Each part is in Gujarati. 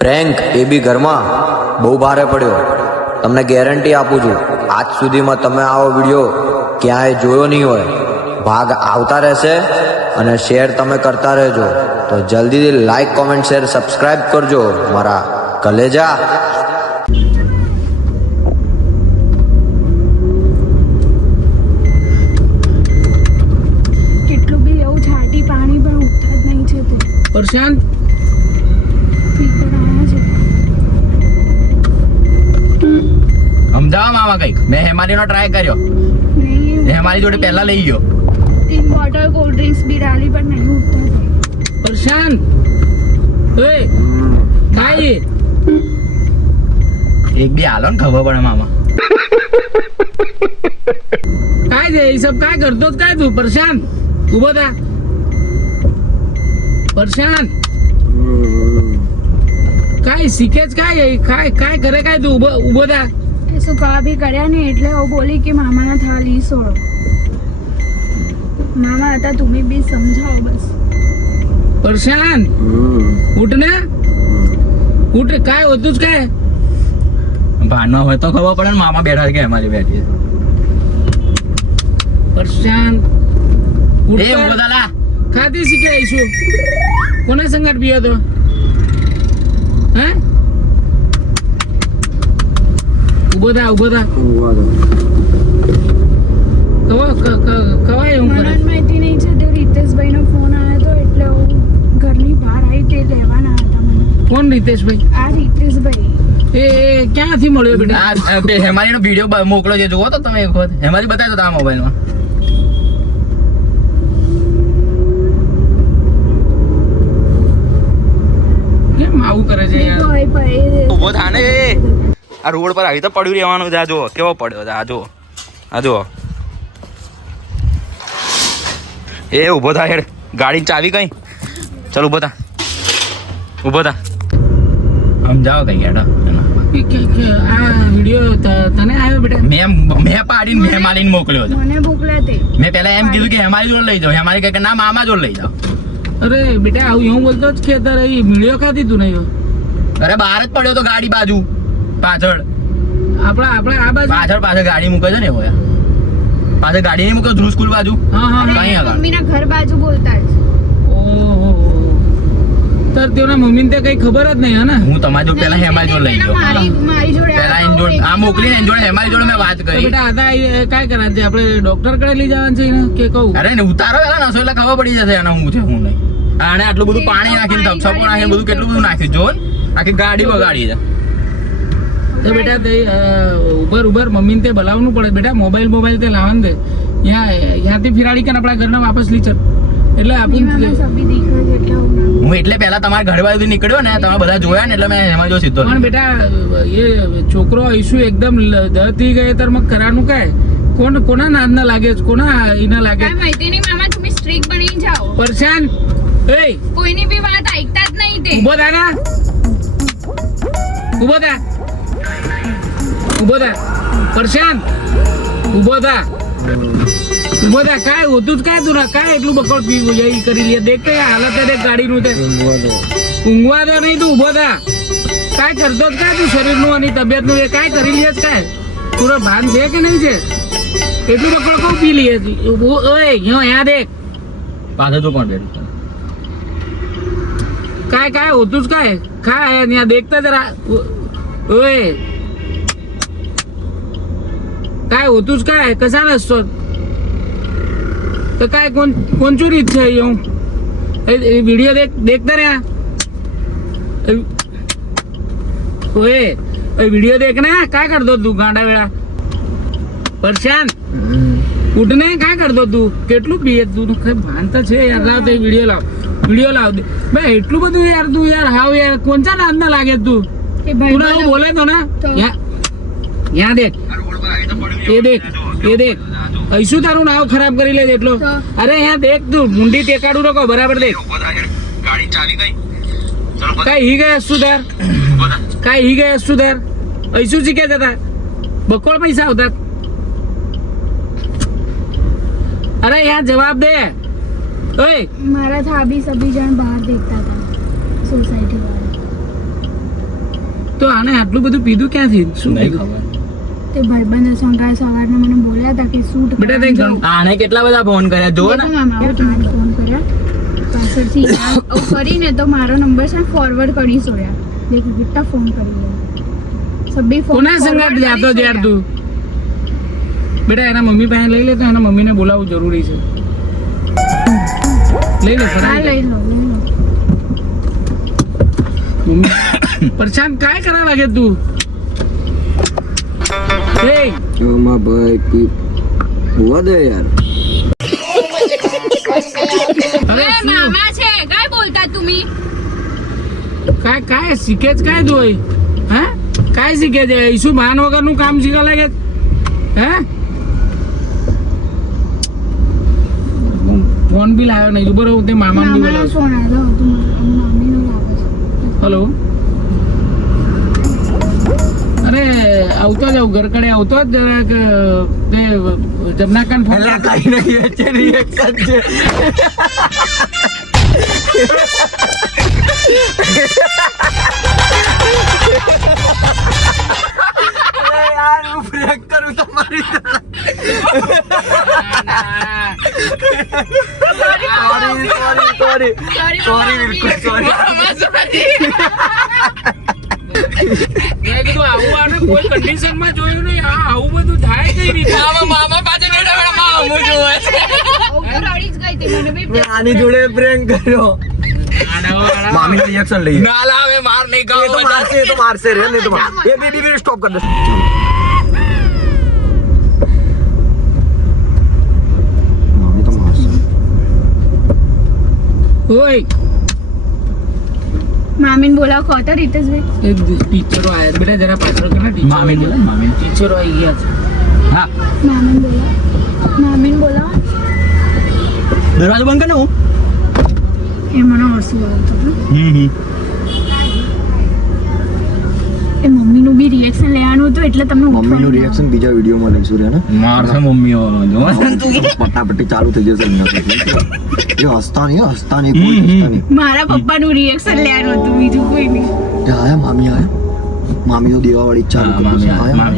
પ્રેન્ક એ બી ઘરમાં બહુ ભારે પડ્યો. તમને ગેરંટી આપું છું. આજ સુધીમાં તમે આવો વીડિયો ક્યાંય જોયો નહીં હોય. ભાગ આવતા રહેશે અને શેર તમે કરતા રહેજો. તો જલ્દીથી લાઈક કોમેન્ટ શેર સબસ્ક્રાઈબ કરજો મારા કલેજા. કેટલું બી એવું છાટી પાણી પણ ઉઠતા જ નહીં છે પ્રશાંત સ્પીકર આવ્યા છે સમજાવો મામા કઈક મેં હેમાલીનો ટ્રાય કર્યો નહીં હેમાલી જોડે પહેલા લઈ ગયો तीन बॉटल कोल्ड ड्रिंक्स भी डाली पर नहीं उठता था પ્રશાંત ઓય કાઈ એક બી હાલો ને ખબર પડે મામા काय ते हे सब काय करतोस काय तू प्रशांत उभं था प्रशांत काय શીખેજ काय हे? काय काय કરે काय तू ઉભો ઉભો થા સુકા બી કર્યા ને એટલે હું બોલી કે મામાના થા લી સોડો. મામા હતા તમે બી સમજાવો બસ. પરશાન ઉઠ ને. ઉઠ કાય હોતું જ કાય ભાનમાં હોય તો ખબર પડે ને મામા બેઠા કે અમારી બેઠી પરશાન એ બોદલા ખાધી શીખ્યા છું કોના સંગત બીયો તો? હે? ઊભો થા ઊભો થા. ઊભો થા કવાય એવું કરે? મને માહિતી નહીં છે તે રીતેશભાઈનો ફોન આવ્યો તો એટલે હું ઘરની બહાર આવી તે લેવાના હતા મને. કોણ રીતેશભાઈ? આ રીતેશભાઈ. એ એ ક્યાંથી મળ્યો બેટા? આ આ બે હેમાલીનો વીડિયો મોકલો છે જુઓ તો તમે એક વખત. હેમાલી બતાવી દો તમારા મોબાઈલમાં. કેમ આવું કરે છે યાર? ભાઈ ભાઈ ઊભો થા ને. એ. આ રોડ પર આવી તો પડ્યું રહેવાનું છે. આ જુઓ કેવો પડ્યો છે. આ જુઓ. આ જુઓ. એ ઊભો થા હેડ. ગાડી ચાવી કઈ? ચાલ ઊભો થા. ઊભો થા. સમજાવો કઈ હેડ. કે- કે- કે આ વીડિયો તને આવ્યો બેટા? મેં મેં પાડીને મેં માલીને મોકલ્યો છે મને મોકલ્યા તે. મેં પહેલા એમ કીધું કે હેમાલી જોડે લઈ જાઓ. હેમાલી કહે કે ના મામા જોડે લઈ જાઓ. અરે બેટા આવું એવું બોલતો જ ખેતર. એ વીડિયો ખાધી તું નહીં અરે બહાર જ પડ્યો તો ગાડી બાજુ. પાછળ. આપણા આપણે આ બાજુ પાછળ પાછળ ગાડી મૂકે છે ને હોય પાછળ ગાડી નહીં મૂકે ધ્રુવ સ્કૂલ બાજુ. હા હા કઈ આગળ? મમ્મીના ઘર બાજુ બોલતા જ. ઓહો. તાર તેના મમ્મીને તે કઈ ખબર જ નહીં હા હું તમારી જોડે પહેલા હેમાલી જોડે લઈ ગયો. મારી મારી જોડે પહેલા આવ્યો જોડે આ મોકલીને એની જોડે હેમાલી જોડે મેં વાત કરી. બેટા એ કાંઈ કરા છે? આપણે ડોક્ટર કડે લઈ જવાનું છે એને? કે કહું? અરે ને ઉતારો એલા નસો એટલે ખબર પડી જશે એના હું છે હું નહીં. આને આટલું બધું પાણી નાખીને તપસપો નાખીને બધું કેટલું બધું નાખ્યું જો આખી ગાડી બગાડી છે. તો બેટા તે ઉબર ઉબર મમ્મીને તે બોલાવવું પડે. બેટા મોબાઈલ મોબાઈલ તે લાવવાનું દે ત્યાં ત્યાંથી ફિરાડી કે આપણા ઘરના વાપસ લી ચલ. એટલે આપણે હું એટલે પહેલા તમારા ઘર બાજુ નીકળ્યો ને તમે બધા જોયા ને એટલે મેં એમાં જો સીધો પણ બેટા એ છોકરો ઇશ્યુ એકદમ દહતી ગયે તર મક કરાનું કાય કોણ કોના નાદના લાગે કોના ઈના લાગે? માહિતી નહીં મામા તમે સ્ટ્રીક બની જાઓ. પરશાન એય! કોઈની બી વાત આઈકતા જ નહીં તે. ઊભો થા ના. ઊભો થા. ઊભો થા. પરશાંત. ઊભો થા. ઊભો થા. કાંઈ હોતું જ કાંઈ તું ના કાંઈ એટલું બકડ પીવું એ કરી લે. દેખ કઈ હાલત દેખ ગાડીનું તે. ઊંઘવા દે નહીં તું ઊભો થા. કાંઈ કરતો જ કાંઈ તું શરીરનું અને તબિયતનું એ કાંઈ કરી લે જ કાંઈ. પૂરો ભાન છે કે નહીં છે? એટલું બકડ કહું પી લે? ઓય યાદ દેખ. પાછળ તો કોણ બેઠું? કાંઈ કાંઈ હોતું જ કાંઈ. ખાય ત્યાં દેખતા જરા ઓય. काय होतोच काय कसा नसतो तर काय कोण कोणची इच्छा आहे येऊ व्हिडिओ देख देखता रे ओय व्हिडिओ देख ना काय करतो तू गांडा वेळा પરશાન ઉઠને काय કરતો તું કેટલું પીએ તું કઈ ભાન તો છે યાર લાવ તે વિડીયો લાવ વિડીયો લાવ દે ભાઈ એટલું બધું યાર તું યાર હાવ યાર કોણચા નાદ ના લાગે તું એ તું ભાઈ ના બોલે તો ના તો? યા યા દેખ એ દેખ એ દેખ. કહીશું તારું નાવ ખરાબ કરી લે એટલો? અરે યાર દેખ તું મુંડી ટેકાડું રખો બરાબર દેખ. ગાડી કાઈ હી ગયા સુધાર કાઈ હી ગયા સુધાર અહીંશું શી ક્યાં જતા બકોળ પૈસા આવતા? અરે યાર જવાબ દે. ઓય. મારા થાબી સભી જણ બહાર દેખતા હતા સોસાયટી વાળા તો આને આટલું બધું પીધું ક્યાંથી? શું નહીં ખબર. તે ભાઈબંધ સંગાય સવારમાં મને બોલ્યા હતા કે સૂટ બેટા તે આને કેટલા બધા ફોન કર્યા? જો ને. ફોન કર્યા. પાછળથી આ તો મારો નંબર છે ફોરવર્ડ કરી સોયા. દેખ કેટલા ફોન કરી સબે ફોન કોના સંગાત જાતો યાર તું? બેટા એના મમ્મી પાસે લઈ લે તો એના મમ્મીને બોલાવવું જરૂરી છે. લઈ લે હા લઈ લો લઈ કાય કરા લાગે તું? ચોમા ભાઈ પી ભૂવા દે યાર. અરે મામા છે કાય બોલતા તુમી કાય કાય શીખે જ કાય દોય હે? કાય શીખે છે? ઈસુ ભાન વગરનું કામ શીખવા લાગે હે? ફોન બી લાવ્યો નહીં. બરોબર તે મામા હેલો? આવતો જાવ ઘર કડે આવતો જ જરાક તે જમનાકાન ફોન કઈ નહીં છે રિએક્શન છે. યાર હું prank કરું તમારી સોરી સોરી સોરી સોરી બિલકુલ સોરી કોઈ કન્ડિશનમાં જોયું નહીં આ આવું બધું થાય કઈ રીતે? મામા પાસે બેઠા બેઠા મામા જોવે છે. આની જોડે prank કર્યો. મામી નું રિએક્શન લઈ ના લાવે માર નહીં એ તો ગાવ મારશે એ તો મારશે રે નહીં તો માર. એ બેબી બેબી સ્ટોપ કર દે. મામી તો મારશે ઓય. મામીને બોલાવ કહો તો રીતેશભાઈ એ ટીચરો આયા બેટા જરા પાછળ કરના ટીચર મામીન બોલા મામીને. ટીચરો આવી ગયા છે. હા. મામીન બોલા મામીન બોલા દરવાજો બંધ કર એ મને હસવું આવતું હમ હમ. એ મમ્મીનું બી રિએક્શન લેવાનું હતું એટલે તમને મમ્મીનું રિએક્શન બીજા વિડીયોમાં લઈશું રે ને? મારશે મમ્મી પટાપટી ચાલુ થઈ જશે. એ હસતા નહીં હસતા નહીં કોઈ. હસતા નહીં મારા પપ્પાનું રિએક્શન લેવાનું હતું બીજું કોઈ નહીં. આયા મામી આયા? મામીનો દેવાવાળી ચાલુ કરી મામી આયા,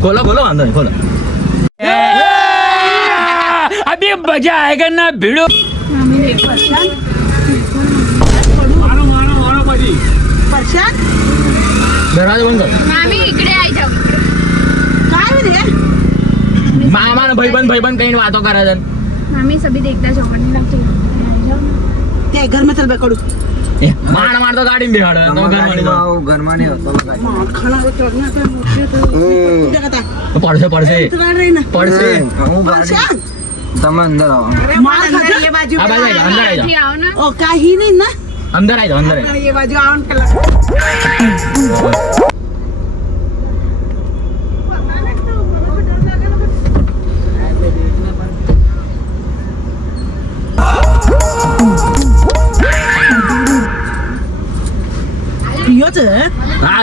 ખોલો ખોલો વાંધો નહીં ખોલો અભી મજા આયગા ના ભીડો? દરવાજો બંધ કર. મામી ઈકડે આવી જાવ કાયું રે મામાનો ભાઈબંધ ભાઈબંધ કઈ વાતો કરે છે. મામી સભી દેખતા છો મને લાગતું તે ઘર મેં તલ બકડું માણ માણ તો ગાડી હું અંદર આવો. એ અંદર આવી. જાઓ કાહી નહીં અંદર આવી જાઓ અંદર એ બાજુ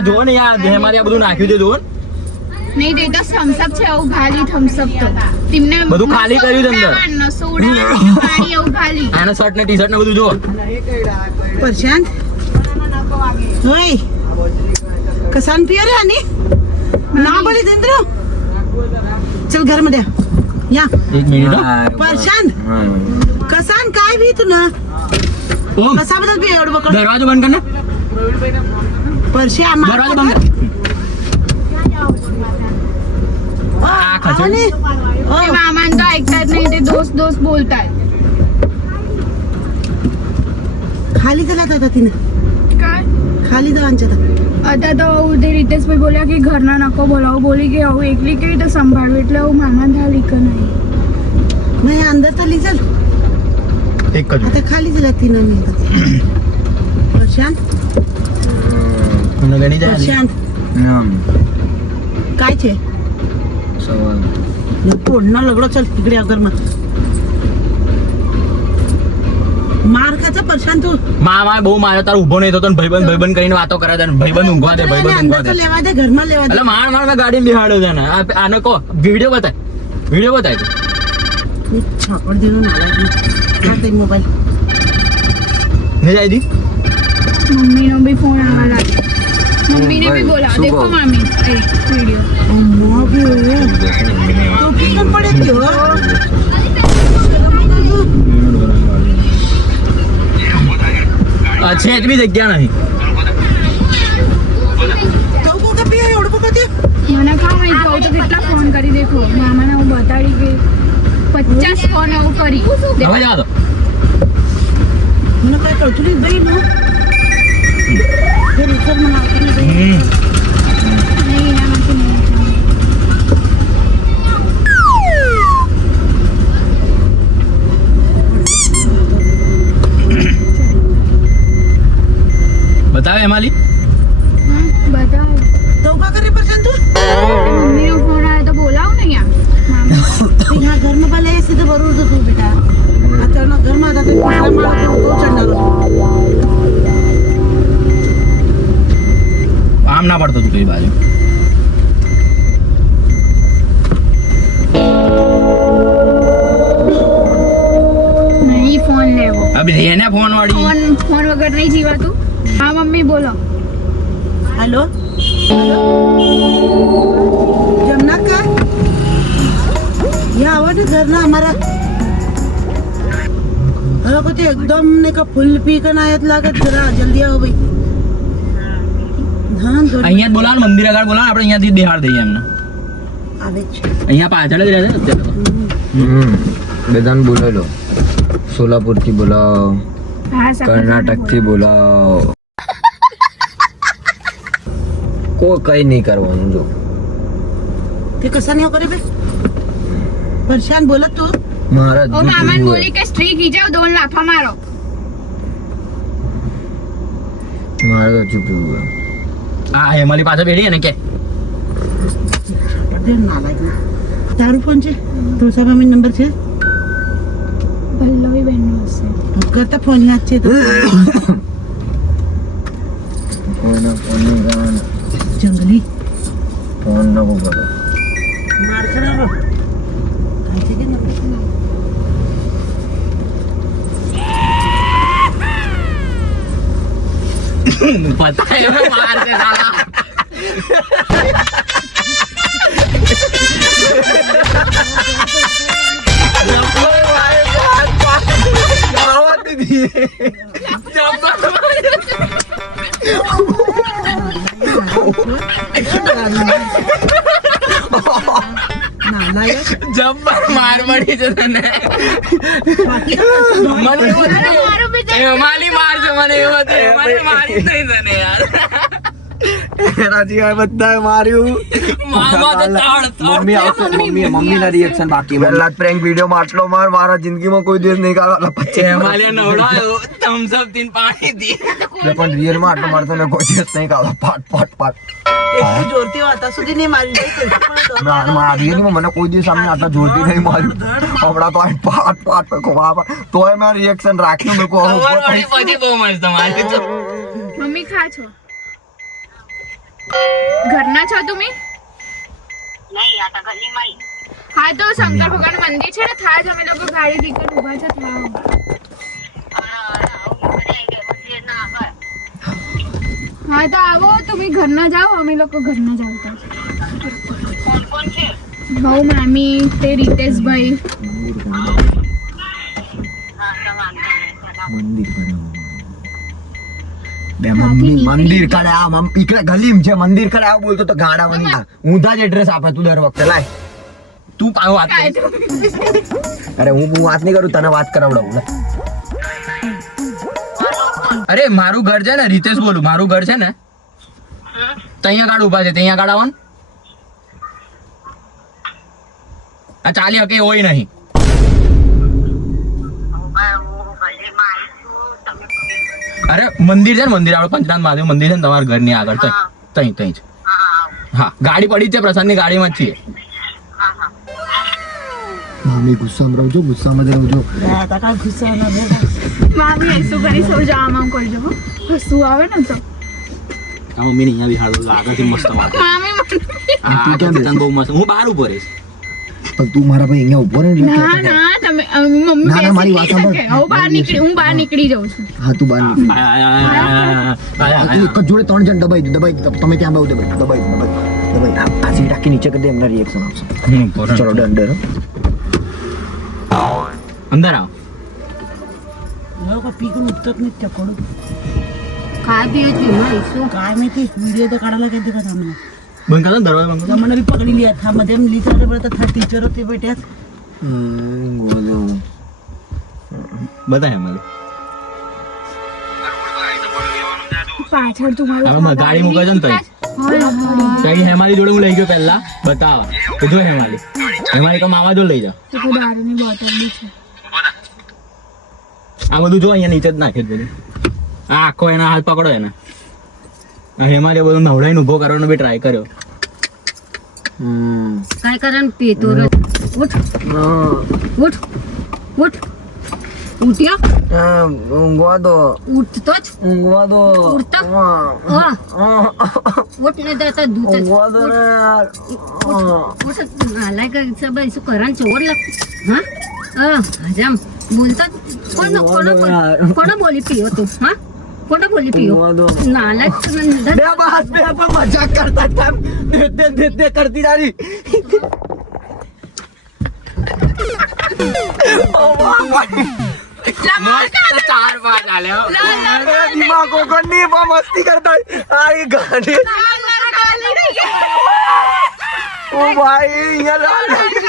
જો ને યાર જેમારી આ બધું નાખ્યું છે જો નહીં તે તો થમ્સઅપ છે આવું ખાલી થમ્સઅપ તો. તેમને બધું ખાલી કર્યું છે અંદર. સોડા પાણી આવું ખાલી. આના શર્ટ ને ટી શર્ટ ને બધું જો પ્રશાંત? હોય કસાન પિયો રે આની? ના બોલી દેન્દ્ર ચલ ઘરમાં દે યા. એક મિનિટ પ્રશાંત. કસાન કાઈ ભી તું ના કસા બદલ ભી એવડ બકડ દરવાજો બંધ કરના પ્રવીણભાઈ ના. પરસે આ દરવાજો બંધ. આ ખાજો ને. મામાન તો એકતા જ નહીં તે દોસ્ત દોસ્ત બોલતા ખાલી તો લાતા હતી ને ખાલી દવાન જતા. અત્યારે તો તે રીતેશભાઈ બોલ્યા કે ઘરના નકો બોલાવો. બોલી કે હું એકલી કેવી રીતે સંભાળવું? એટલે હું મામા થા લીકર નહીં? મેં અંદર તો લીધેલ. એક જ ખાલી જ લતી નહીં પ્રશાંત લગડી જાય શાંત આમ કાય છે? સવાલ. પોડનો લગડો ચાલ પકડી આગળમાં માર ખાતા પરશાન તું માવા બહુ મારે તાર ઊભો નહીં તો તને ભાઈબંધ ભાઈબંધ કરીને વાતો કરે તને ભાઈબંધ ઊંઘવા દે ભાઈબંધ ઊંઘવા દે. લેવા દે ઘરમાં લેવા દે. એટલે માર માર ગાડી બિહાડ્યો છે ને. આને કો વિડિયો બતાય. વિડિયો બતાય તું. છાપડ દેનો નાલા આ તે મોબાઈલ? ને જાય દી મમ્મીનો બી ફોન આવવા લાગ્યો. મમ્મીને ने भी बोला દેખો मामी મામી तो કેમ પડે ગયો આ છે જ બી જગ્યા નહીં. તો મને કહું કેટલા ફોન કરી દેખો. મામાને હું બતાડી કે પચાસ ફોન આવું કરી. હવે જવા દો મને કઈ કરતું નહીં ભાઈ નો વગર નહીં જીવાતું? હા મમ્મી બોલો. હલો. જમના કા? યા આવો ને ઘરના અમારા. હવે પછી એકદમ ને કા ફૂલ પી કે ના એત લાગે જરા જલ્દી આવો ભાઈ. અહીંયા બોલાવો મંદિર આગળ બોલાવો આપણે અહીંયાથી બિહાર દઈએ એમને. અહીંયા પાછળ જ રહે છે ને અત્યારે બધાને સોલાપુરથી બોલાવો. હા થી કર્ણાટકથી બોલાવો. કોઈ કઈ નહીં કરવાનું જો. તે કસા નહીં કરે બે પરશાન બોલત તું. મારા ઓ જ બોલી કે સ્ટ્રીક ખીજાવ દોન લાફા મારો. મારે તો ચૂપ. આ હેમાલી પાછળ બેડી ને કે? દે ના લાગે. તારું ફોન છે? તુલસા મમ્મી નંબર છે? પલ્લવી બહેનનો હશે. કરતા ફોન યાદ છે તો. કોઈના ફોન નહીં કરવાનો. જંગલી. ફોન ન કરો માર ખરાબ આજે કે નંબર પતા એ માર દે સાલા. જબ્બર માર મળી છે તને મને એવું. મારું બી તો- હેમાલી માર છે મને એવું હતું મારી નહીં તને યાર બધા માર્યું. મમ્મી આવશે મમ્મી મમ્મીના રિએક્શન બાકી પહેલા પ્રેન્ક વિડીયોમાં આટલો માર મારા જિંદગીમાં કોઈ દિવસ નહીં કાઢો પછી હેમાલી નવડાયો થમ્સ અપ તીન પાણી દી. પણ રિયલમાં આટલો મારતો મેં કોઈ દિવસ નહીં કાઢો પાટ પાટ પાટ. જોરથી સુધી નહીં મારી મને કોઈ દિવસ આમને આટલા જોરથી નહીં માર્યું. હમણાં તો પાટ પાટ પકો તોય મેં રિએક્શન રાખ્યું મેં કહું પછી બહુ મસ્ત મારી મમ્મી ખા છો. ઘરના છો તમે? હા તો શંકર ભગવાન મંદિર છે ને થાય જ અમે લોકો ગાડી દીકર ઊભા છે થાવ હા તો આવો તમે ઘરના જાઓ અમે લોકો ઘરના જાવ બહુ મામી તે રીતેશભાઈ. મંદિર બે મમ્મી મંદિર કડે આ મમ ઇકડે ગલીમ છે મંદિર કડે આ બોલતો તો ગાડા વંદા ઊંધા જ એડ્રેસ આપે તું દર વખતે લાય. તું પાવ વાત અરે હું હું વાત નહીં કરું તને વાત કરાવડાવું અરે મારું ઘર છે ને રીતેશ બોલું મારું ઘર છે ને ત્યાં ગાડ ઊભા છે ત્યાં ગાડ આવન આ ચાલી હકે હોય નહીં. અરે મંદિર છે ને મંદિર આપણું પંચનાથ મહાદેવ મંદિર છે ને તમારા ઘરની આગળ તઈ તઈ જ. હા. ગાડી પડી છે પ્રસાદની ગાડીમાં જ છીએ. મામી ગુસ્સામાં રહું છું ગુસ્સામાં જ રહું છું ગુસ્સા ના મામી શું કરી સો જાવ આમ આમ કરજો હો હસવું આવે ને તો. મમ્મી અહીંયા આવી હાલ આગળથી મસ્ત વાત. મામી તો બહુ મસ્ત હું બહાર ઊભો રહીશ. પણ તું મારા ભાઈ અહીંયા ઊભો રહે ના ના તમે મમ્મી ના, ના, મારી વાત સાંભળ. હું બહાર નીકળી હું બહાર નીકળી જાઉં છું. હા તું બહાર નીકળ. એક જ જોડે ત્રણ જણ દબાઈ દબાઈ દો. તમે ત્યાં બહુ દબાઈ દબાઈ દબાઈ દબાઈ દો. આ આ સીટ આખી નીચે કરી દે એમના રિએક્શન આવશે. ચલો ડન ડન અંદર આવ. લોકો પીકનું ઉત્તર નહીં ચકોડું ખાધી હતી નહીં શું કાય મેં વીડિયો તો કાઢાલા કે દેખા તમને? બંધ કર દરવાજો બંધ કર મને બી પકડી લ્યા. થા મધ્યમ લીધા રે બધા થા ટીચરો તે બેઠ્યા. છે. બતાય મને પાછળ તું મારું હવે ગાડી મૂકે છે ને તઈ. તઈ હેમાલી જોડે હું લઈ ગયો પહેલા બતાવા. કે જો હેમાલી. હેમાલી તો માવા જો લઈ જાઓ તો દારૂની બોટલ બી છે. આ બધું જો અહીંયા નીચે જ નાખી છે આ આખો એના હાથ પકડો એને. હેમાલી બધું નવડાઈને ઊભો કરવાનો બી ટ્રાય કર્યો. કાંઈ કરે ને પીતો રે. ઉઠ. ઉઠ. ઉઠ. ઉઠ્યો? ઊંઘવા દો. ઉઠતો જ. ઊંઘવા દો. ઉઠતો? હા. ઉઠ ને દેતા દૂધ જ. ઊંઘવા દો યાર. ઉઠ. નાલાયક સબ શું કરણ ચોર લગ હા? હા હજામ બોલતા જ- કોનો કોનો બોલી પીયો તું? હા? કોનો બોલી પીયો નાલાયક બે બાત બે પણ મજાક કરતા હતા દેતે દેતે કરતી તારી ચાર પાંચ આલ્યો દિમાગ ઓગણની પણ મસ્તી કરતા આ એ ગાડી ઓ ભાઈ અહીંયા લાડ આઈન પાટ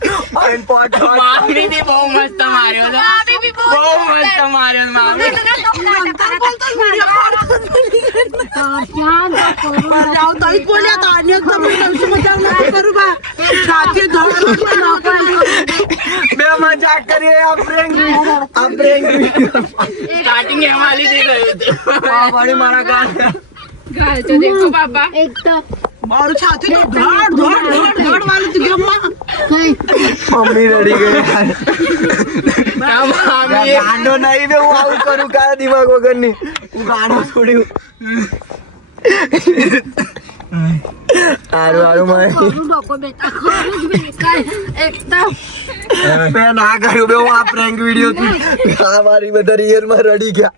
મામી ની બહુ મસ્ત માર્યો બહુ મસ્ત માર્યો મામી બા બે મજાક કરીએ સ્ટાર્ટિંગ હેમાલી થી ગયું હતું આ ભાઈ મારા ગાલ ગાલ તો દેખો બાબા એક તો મારું છાતી તો ધડ ધડ ધડ ધડ વાળું તું ગમમાં મમ્મી રડી ગઈ. ગાંડો નહીં બે હું આવું કરું કા દિમાગ વગરની હું ગાંડો છોડ્યું. મારે મેં ના કર્યું બે હું આ પ્રેન્ક વીડિયો આ મારી બધા રિયલમાં રડી ગયા.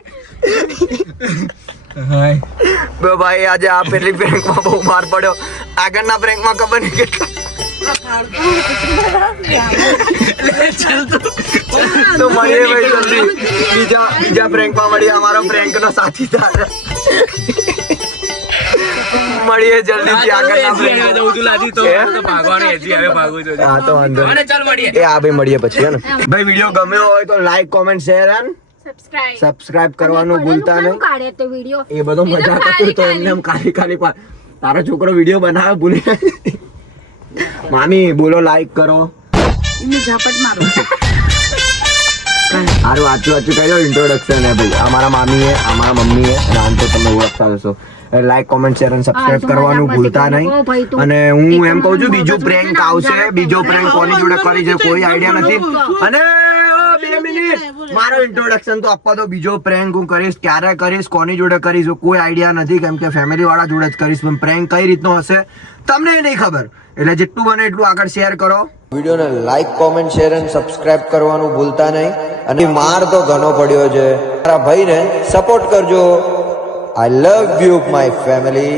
બે ભાઈ આજે આ પેલી પ્રેન્કમાં બહુ માર પડ્યો. આગળના પ્રેન્કમાં ખબર નહીં કેટલા તો મળીએ ભાઈ જલ્દી બીજા બીજા પ્રેન્ક મળીએ અમારો પ્રેન્ક નો સાથીદાર મળીએ જલ્દી આગળ આગળના prank માં. જવું તું લાદી તો ભાગવાનું એજી હવે ભાગવું છું હા તો વાંધો નહીં. અને ચાલ મળીએ. એ આ ભાઈ મળીએ પછી ને? ભાઈ વીડિયો ગમ્યો હોય તો like comment share and subscribe subscribe કરવાનું ભૂલતા નહીં. કાઢે તો વીડિયો એ બધો મજા કરતું તો એમને ખાલી. પા- તારો છોકરો વીડિયો બનાવે ભૂલી. મામી બોલો લાઈક કરો. એને ઝાપટ મારો. સારું વાંચું વાંચું કહી દો ઇન્ટ્રોડક્શન હે ભાઈ. અમારા મામી હે અમારા મમ્મી હે અને આમ તો તમે ઓળખતા હશો. લાઈક કોમેન્ટ શેર અને સબસ્ક્રાઇબ કરવાનું ભૂલતા નહીં. અને હું એમ કહું છું બીજું પ્રેન્ક આવશે બીજો પ્રેન્ક કોની જોડે કરી છે કોઈ આઈડિયા નથી. અને બે મિનિટ. મારો ઇન્ટ્રોડક્શન તો આપવા દો. બીજો પ્રેન્ક હું કરીશ ક્યારે કરીશ કોની જોડે કરીશ કોઈ આઈડિયા નથી કેમ કે ફેમિલી વાળા જોડે જ કરીશ પણ પ્રેન્ક કઈ રીતનો હશે તમને નહીં ખબર. એટલે જેટલું બને એટલું આગળ શેર કરો. વિડીયોને લાઈક કોમેન્ટ શેર અને સબસ્ક્રાઇબ કરવાનું ભૂલતા નહીં. અને માર તો ઘણો પડ્યો છે. મારા ભાઈને સપોર્ટ કરજો. I love you my family